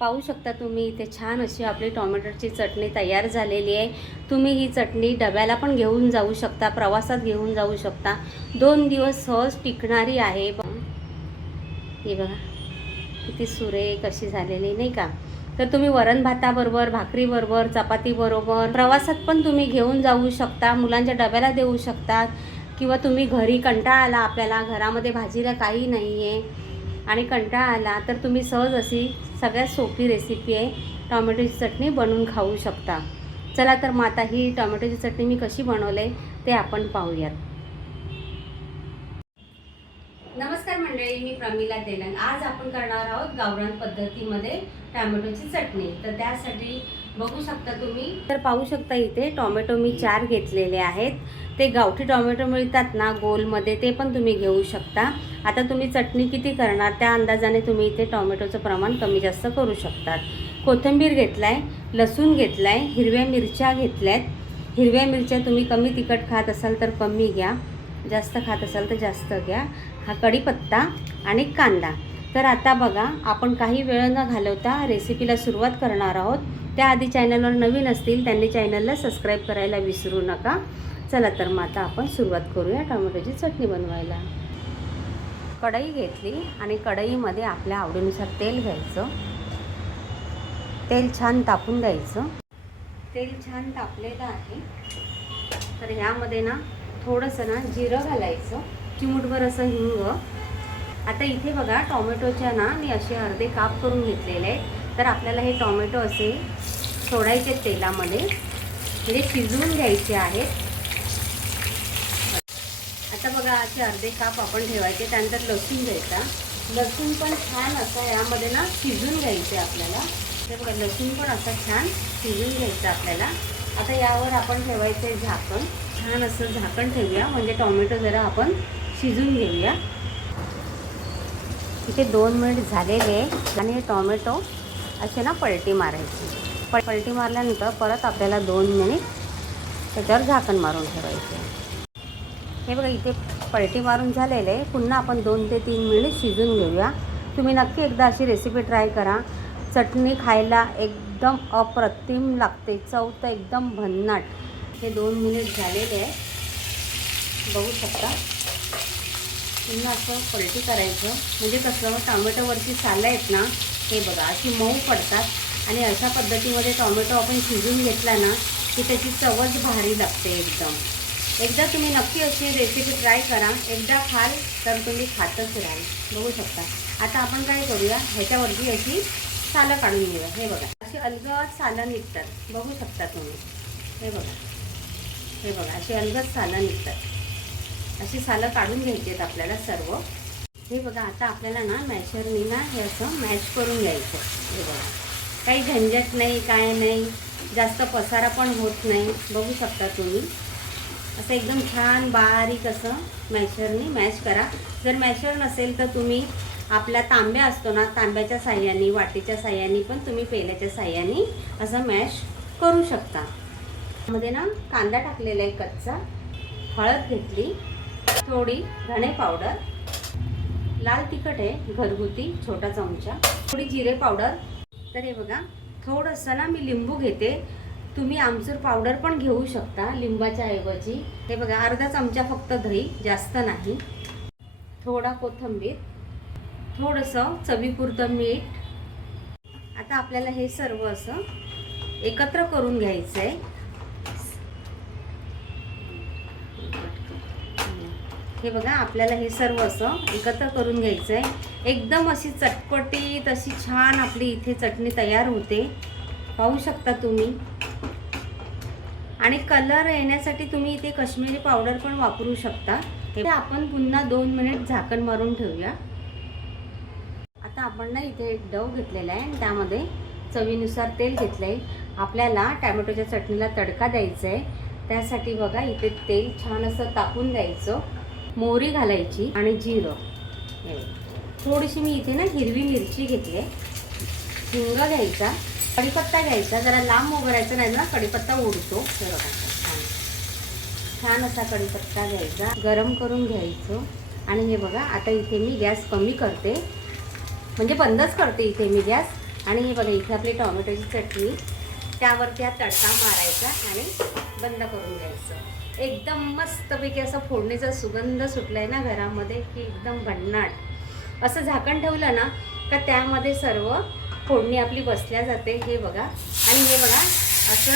पाहू शकता तुम्ही इथे छान अशी आपली टोमॅटोची चटणी तयार झालेली आहे. तुम्ही ही चटणी डब्याला पण घेऊन जाऊ शकता प्रवासात घेऊन जाऊ शकता. दोन दिवस सहज टिकणारी आहे. हे बघा किती सुरेख अशी झालेली नाही का? तर तुम्ही वरण भाताबरोबर भाकरीबरोबर चपातीबरोबर प्रवासात पण तुम्ही घेऊन जाऊ शकता मुलांच्या डब्याला देऊ शकता किंवा तुम्ही घरी कंटाळा आला आपल्याला घरामध्ये भाजीला काही नाही आहे आणि कंटाळा आला तर तुम्ही सहज अशी सगळ्यात सोपी रेसिपी आहे टॉमॅटोची चटणी बनवून खाऊ शकता. चला तर मग आता ही टॉमॅटोची चटणी मी कशी बनवले ते आपण पाहूयात. मंडळी मी प्रमिला तेलंग. आज आपण करणार आहोत गावरान पद्धतीमध्ये टोमॅटोची चटणी. तर त्यासाठी बघू शकता तुम्ही. तर पाहू शकता इथे टोमॅटो मी चार घेतलेले आहेत. ते गावठी टोमॅटो मिळतात ना गोलमध्ये ते पण तुम्ही घेऊ शकता. आता तुम्ही चटणी किती करणार त्या अंदाजाने तुम्ही इथे टोमॅटोचं प्रमाण कमी जास्त करू शकतात. कोथिंबीर आहे लसूण घेतलाय हिरव्या मिरच्या घेतल्या आहेत हिरव्या मिरच्या तुम्ही कमी तिखट खात असाल तर कमी घ्या. जास्त खात असाल तर जास्त घ्या. हा कढीपत्ता आणि कांदा. तर आता बघा आपण काही वेळ न घालवता रेसिपीला सुरुवात करणार आहोत. त्याआधी चॅनलवर नवीन असतील त्यांनी चॅनलला सबस्क्राईब करायला विसरू नका. चला तर मग आता आपण सुरुवात करूया टोमॅटोची चटणी बनवायला. कढई घेतली आणि कढईमध्ये आपल्या आवडीनुसार तेल घ्यायचं. तेल छान तापून द्यायचं तेल छान तापलेलं आहे. तर ह्यामध्ये ना थोडंसं ना जिरं घालायचं चिमूटभर असं हिंग. आता इथे बघा टॉमॅटोच्या ना मी असे अर्धे काप करून घेतलेले आहेत. तर आपल्याला हे टॉमॅटो असे सोडायचे तेलामध्ये. म्हणजे शिजवून घ्यायचे आहेत. आता बघा असे अर्धे काप आपण ठेवायचे त्यानंतर लसूण घ्यायचा. लसूण पण छान असं यामध्ये ना शिजून घ्यायचे आपल्याला. तर बघा लसूण पण असं छान शिजून घ्यायचं आपल्याला. आता यावर आपण ठेवायचं आहे झाकण. छान असं झाकण ठेवूया. म्हणजे टॉमॅटो जरा आपण शिजून घेऊया. इथे दोन मिनिट झालेले आहे आणि हे टोमॅटो असे ना पलटी मारायची. प पलटी मारल्यानंतर परत आपल्याला दोन मिनिट त्याच्यावर झाकण मारून ठेवायचे. हे बघा इथे पलटी मारून झालेले आहे. पुन्हा आपण दोन ते तीन मिनिट शिजून घेऊया. तुम्ही नक्की एकदा अशी रेसिपी ट्राय करा. चटणी खायला एकदम अप्रतिम लागते. चव तर एकदम भन्नाट. हे दोन मिनिट झालेले आहे बघू शकता. पुन्हा असं पलटी करायचं. म्हणजे कसं टॉमॅटोवरची सालं आहेत ना हे बघा अशी मऊ पडतात. आणि अशा पद्धतीमध्ये टॉमॅटो आपण शिजून घेतला ना की त्याची चवच भारी लागते एकदम. एकदा तुम्ही नक्की अशी रेसिपी ट्राय करा. एकदा खाल तर तुम्ही खातच राहाल. बघू शकता. आता आपण काय करूया? ह्याच्यावरती अशी सालं काढून घेऊया. हे बघा. अशी अलगद सालं निघतात. बघू शकता तुम्ही. हे बघा. हे बघा अशी अलगद सालं निघतात. अशी सालं काढून घ्यायची आहेत आपल्याला सर्व. हे बघा आता आपल्याला ना मॅशरनी ना हे असं मॅश करून घ्यायचं. हे बघा. काही झंझट नाही काय नाही जास्त पसारा पण होत नाही. बघू शकता तुम्ही. असं एकदम छान बारीक असं मॅशरनी मॅश करा. जर मॅशर नसेल तर तुम्ही आपला तांब्या असतो ना तांब्याच्या साह्याने वाटीच्या साह्याने पण तुम्ही पेल्याच्या साह्याने असं मॅश करू शकता. मध्ये ना कांदा टाकलेला आहे कच्चा हळद घेतली थोडी धणे पावडर लाल तिखट आहे घरगुती छोटा चमचा थोडी जिरे पावडर. तर हे बघा थोडंसं ना मी लिंबू घेते. तुम्ही आमचूर पावडर पण घेऊ शकता लिंबाच्या ऐवजी. हे बघा अर्धा चमचा फक्त दही जास्त नाही. थोडा कोथिंबीर थोडंसं चवीपुरतं मीठ. आता आपल्याला हे सर्व असं एकत्र करून घ्यायचं आहे हे बघा आपल्याला हे सर्व असं एकत्र करून घ्यायचं आहे एकदम अशी चटपटी तशी छान आपली इथे चटणी तयार होते. पाहू शकता तुम्ही. आणि कलर येण्यासाठी तुम्ही इथे कश्मीरी पावडर पण वापरू शकता. हे आपण पुन्हा दोन मिनिट झाकण मारून ठेवूया. आता आपण ना इथे एक डव घेतलेला आहे. आणि त्यामध्ये चवीनुसार तेल घेतलं आहे आपल्याला टॅमॅटोच्या चटणीला तडका द्यायचा आहे त्यासाठी बघा इथे तेल छान असं तापून द्यायचं. मोहरी घालायची आणि जिरं. हे. थोडीशी मी इथे ना हिरवी मिरची घेतली. आहे हिंग घ्यायचा. कढीपत्ता घ्यायचा. जरा लांब उघडायचा नाही ना कढीपत्ता उडतो बघा. छान. छान असा कढीपत्ता घ्यायचा. गरम करून घ्यायचं. आणि हे बघा आता इथे मी गॅस कमी करते. म्हणजे बंदच करते इथे मी गॅस. आणि हे बघा इथे आपली टोमॅटोची चटणी. त्यावरती हा तडका मारायचा आणि बंद करून द्यायचं एकदम मस्तपैकी असं फोडणीचा सुगंध सुटलाय ना घरामध्ये की एकदम भन्नाट. असं झाकण ठेवलं ना का त्यामध्ये सर्व फोडणी आपली बसल्या जाते हे बघा. आणि हे बघा असं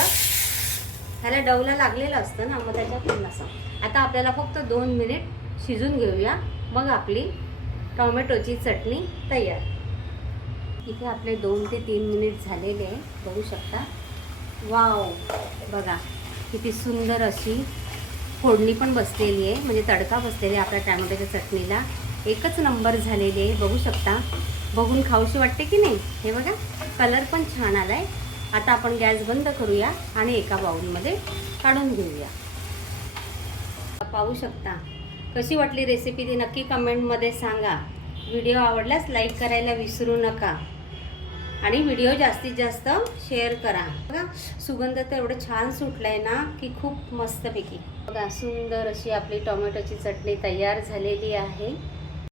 ह्याला डवला लागलेलं असतं ना मग त्याच्यातून असं आता आपल्याला फक्त दोन मिनिट शिजून घेऊया. मग आपली टोमॅटोची चटणी तयार. इथे आपले दोन ते तीन मिनिट झालेले आहे बघू शकता. वाव. बघा किती सुंदर अशी फोडणी पण बसलेली आहे. म्हणजे तडका बसलेला आहे आपल्या टॅमॅटोच्या चटणीला. एकच नंबर झालेली आहे. बघू शकता. बघून खाऊशी वाटते की नाही? हे बघा कलर पण छान आला आहे आता आपण गॅस बंद करूया आणि एका बाउलमध्ये काढून घेऊया. पाहू शकता. कशी वाटली रेसिपी ती नक्की कमेंटमध्ये सांगा. व्हिडिओ आवडल्यास लाईक करायला विसरू नका. आणि व्हिडिओ जास्तीत जास्त शेअर करा. बघा सुगंध तर एवढं छान सुटलं आहे ना की खूप मस्तपैकी. बघा सुंदर अशी आपली टोमॅटोची चटणी तयार झालेली आहे.